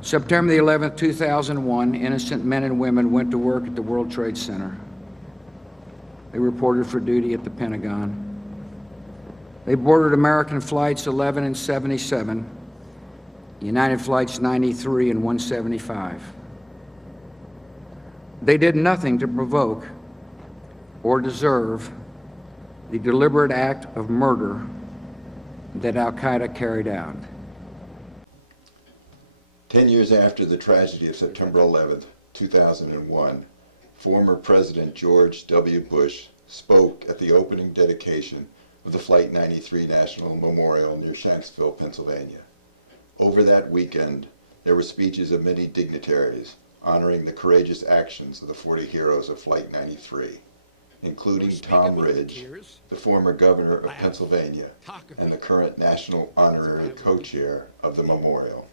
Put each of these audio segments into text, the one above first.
September the 11th, 2001, innocent men and women went to work at the World Trade Center. They reported for duty at the Pentagon. They boarded American flights 11 and 77, United flights 93 and 175. They did nothing to provoke or deserve the deliberate act of murder that Al-Qaeda carried out. 10 years after the tragedy of September 11th, 2001, former President George W. Bush spoke at the opening dedication of the Flight 93 National Memorial near Shanksville, Pennsylvania. Over that weekend, there were speeches of many dignitaries honoring the courageous actions of the 40 heroes of Flight 93, including Tom Ridge, the former governor of Pennsylvania and the current national honorary co-chair of the memorial.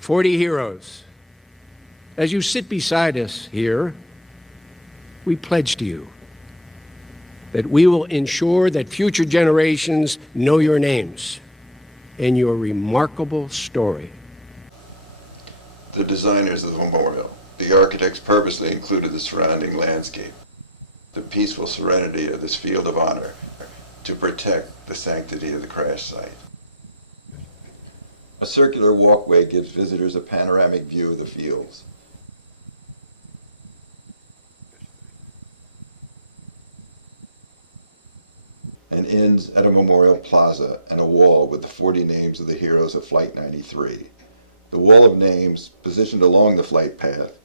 40 heroes. As you sit beside us here, we pledge to you that we will ensure that future generations know your names and your remarkable story. The designers of the memorial, the architects purposely included the surrounding landscape, the peaceful serenity of this field of honor to protect the sanctity of the crash site. A circular walkway gives visitors a panoramic view of the fields. And ends at a memorial plaza and a wall with the 40 names of the heroes of Flight 93. The wall of names, positioned along the flight path,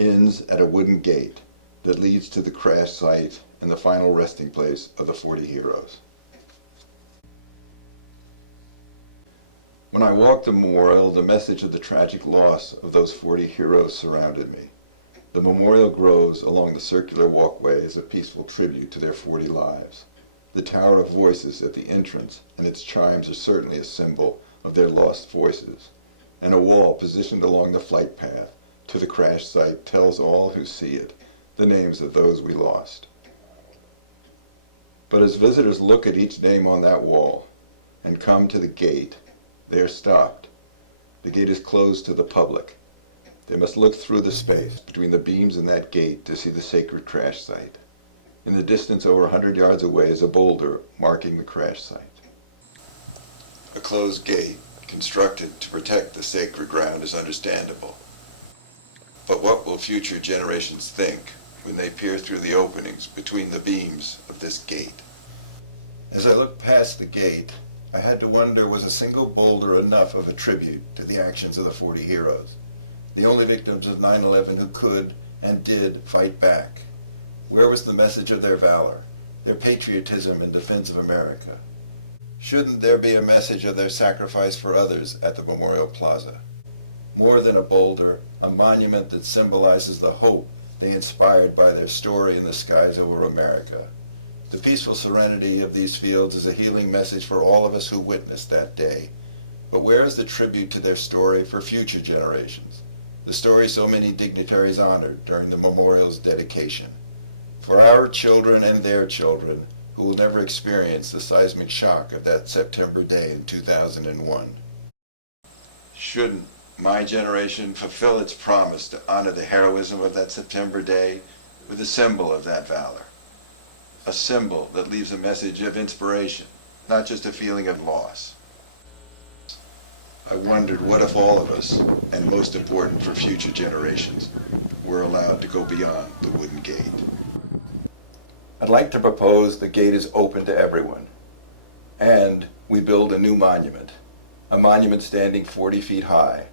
ends at a wooden gate that leads to the crash site and the final resting place of the 40 heroes. When I walked the memorial, the message of the tragic loss of those 40 heroes surrounded me. The memorial grows along the circular walkway as a peaceful tribute to their 40 lives. The Tower of Voices at the entrance and its chimes are certainly a symbol of their lost voices. And a wall positioned along the flight path to the crash site tells all who see it the names of those we lost. But as visitors look at each name on that wall and come to the gate, they are stopped. The gate is closed to the public. They must look through the space between the beams in that gate to see the sacred crash site. In the distance over 100 yards away is a boulder marking the crash site. A closed gate constructed to protect the sacred ground is understandable. But what will future generations think when they peer through the openings between the beams of this gate? As I looked past the gate, I had to wonder, was a single boulder enough of a tribute to the actions of the 40 heroes, the only victims of 9/11 who could and did fight back? Where was the message of their valor, their patriotism in defense of America? Shouldn't there be a message of their sacrifice for others at the Memorial Plaza? More than a boulder, a monument that symbolizes the hope they inspired by their story in the skies over America. The peaceful serenity of these fields is a healing message for all of us who witnessed that day. But where is the tribute to their story for future generations? The story so many dignitaries honored during the memorial's dedication. For our children and their children who will never experience the seismic shock of that September day in 2001. Shouldn't my generation fulfill its promise to honor the heroism of that September day with a symbol of that valor? A symbol that leaves a message of inspiration, not just a feeling of loss. I wondered, what if all of us, and most important for future generations, were allowed to go beyond the wooden gate? I'd like to propose the gate is open to everyone, and we build a new monument, a monument standing 40 feet high,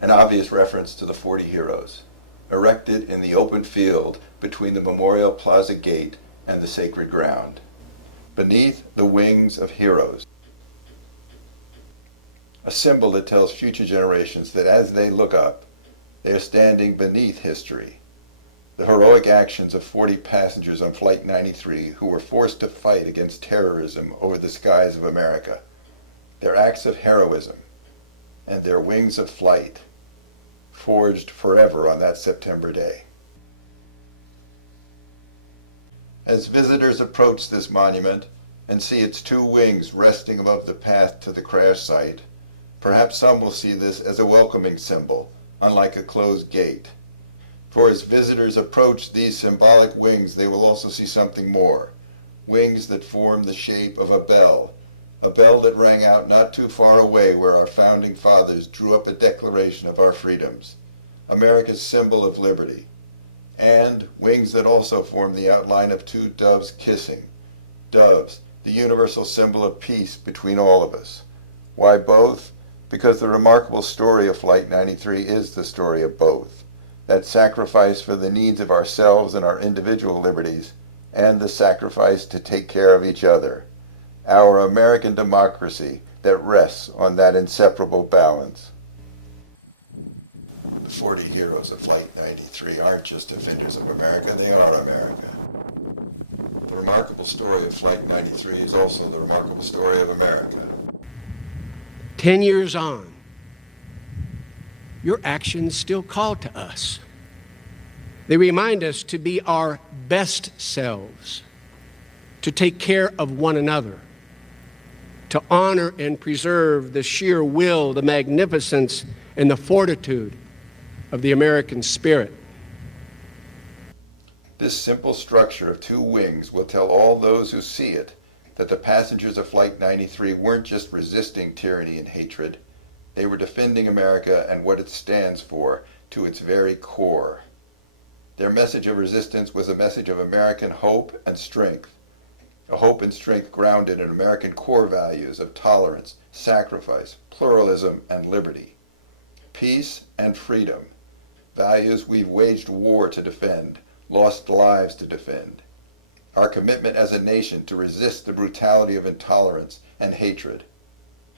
an obvious reference to the 40 heroes, erected in the open field between the Memorial Plaza gate and the sacred ground, beneath the wings of heroes. A symbol that tells future generations that as they look up, they are standing beneath history. The heroic actions of 40 passengers on Flight 93 who were forced to fight against terrorism over the skies of America. Their acts of heroism and their wings of flight forged forever on that September day. As visitors approach this monument and see its two wings resting above the path to the crash site, Perhaps some will see this as a welcoming symbol, unlike a closed gate. For as visitors approach these symbolic wings, they will also see something more. Wings that form the shape of a bell that rang out not too far away where our founding fathers drew up a declaration of our freedoms, America's symbol of liberty. And wings that also form the outline of two doves kissing. Doves, the universal symbol of peace between all of us. Why both? Because the remarkable story of Flight 93 is the story of both. That sacrifice for the needs of ourselves and our individual liberties, and the sacrifice to take care of each other. Our American democracy that rests on that inseparable balance. The 40 heroes of Flight 93 aren't just defenders of America, they are America. The remarkable story of Flight 93 is also the remarkable story of America. 10 years on, your actions still call to us. They remind us to be our best selves, to take care of one another, to honor and preserve the sheer will, the magnificence, and the fortitude of the American spirit. This simple structure of two wings will tell all those who see it that the passengers of Flight 93 weren't just resisting tyranny and hatred, they were defending America and what it stands for to its very core. Their message of resistance was a message of American hope and strength, a hope and strength grounded in American core values of tolerance, sacrifice, pluralism, and liberty. Peace and freedom, values we've waged war to defend, lost lives to defend. Our commitment as a nation to resist the brutality of intolerance and hatred.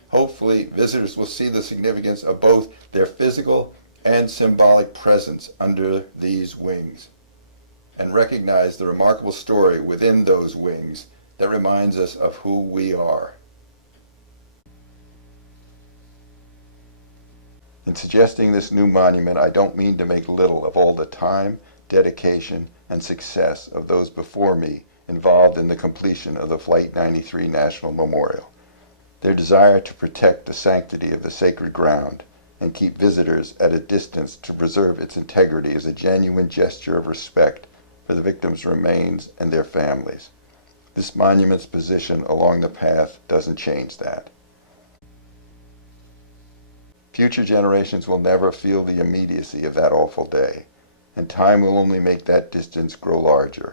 Hopefully, visitors will see the significance of both their physical and symbolic presence under these wings, and recognize the remarkable story within those wings that reminds us of who we are. In suggesting this new monument, I don't mean to make little of all the time, dedication, and success of those before me involved in the completion of the Flight 93 National Memorial. Their desire to protect the sanctity of the sacred ground and keep visitors at a distance to preserve its integrity is a genuine gesture of respect for the victims' remains and their families. This monument's position along the path doesn't change that. Future generations will never feel the immediacy of that awful day, and time will only make that distance grow larger,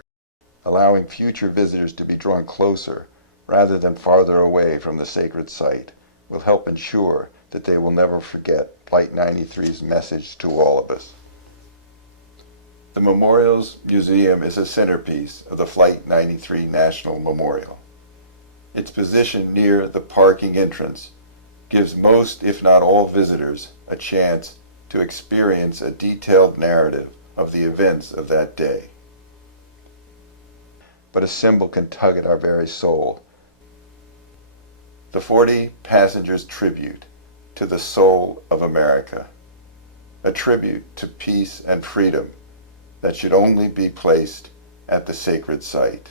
allowing future visitors to be drawn closer rather than farther away from the sacred site will help ensure that they will never forget Flight 93's message to all of us. The Memorials Museum is a centerpiece of the Flight 93 National Memorial. Its position near the parking entrance gives most, if not all, visitors a chance to experience a detailed narrative of the events of that day. But a symbol can tug at our very soul. The 40 passengers' tribute to the soul of America, a tribute to peace and freedom that should only be placed at the sacred site.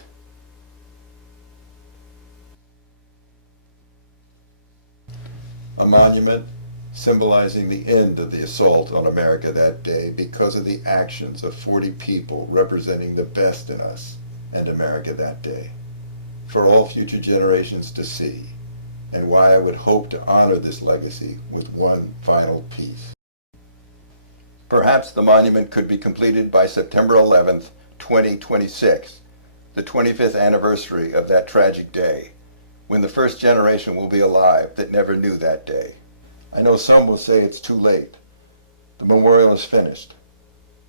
A monument symbolizing the end of the assault on America that day because of the actions of 40 people representing the best in us and America that day, for all future generations to see, and why I would hope to honor this legacy with one final piece. Perhaps the monument could be completed by September 11th, 2026, the 25th anniversary of that tragic day, when the first generation will be alive that never knew that day. I know some will say it's too late. The memorial is finished,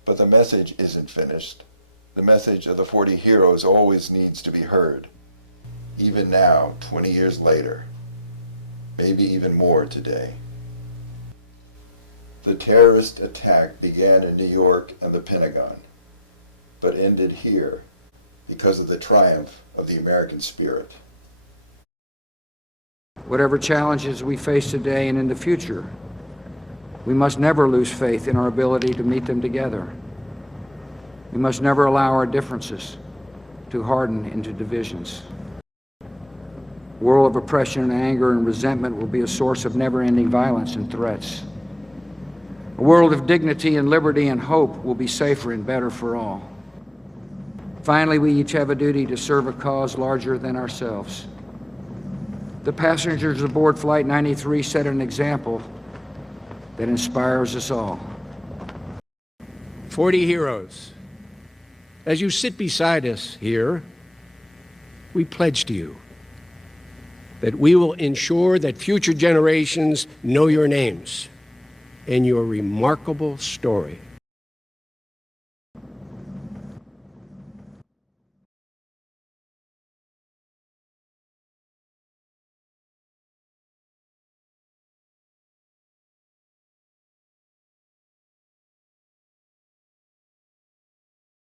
but the message isn't finished. The message of the 40 heroes always needs to be heard, even now, 20 years later, maybe even more today. The terrorist attack began in New York and the Pentagon, but ended here because of the triumph of the American spirit. Whatever challenges we face today and in the future, we must never lose faith in our ability to meet them together. We must never allow our differences to harden into divisions. A world of oppression and anger and resentment will be a source of never-ending violence and threats. A world of dignity and liberty and hope will be safer and better for all. Finally, we each have a duty to serve a cause larger than ourselves. The passengers aboard Flight 93 set an example that inspires us all. 40 heroes. As you sit beside us here, we pledge to you that we will ensure that future generations know your names and your remarkable story.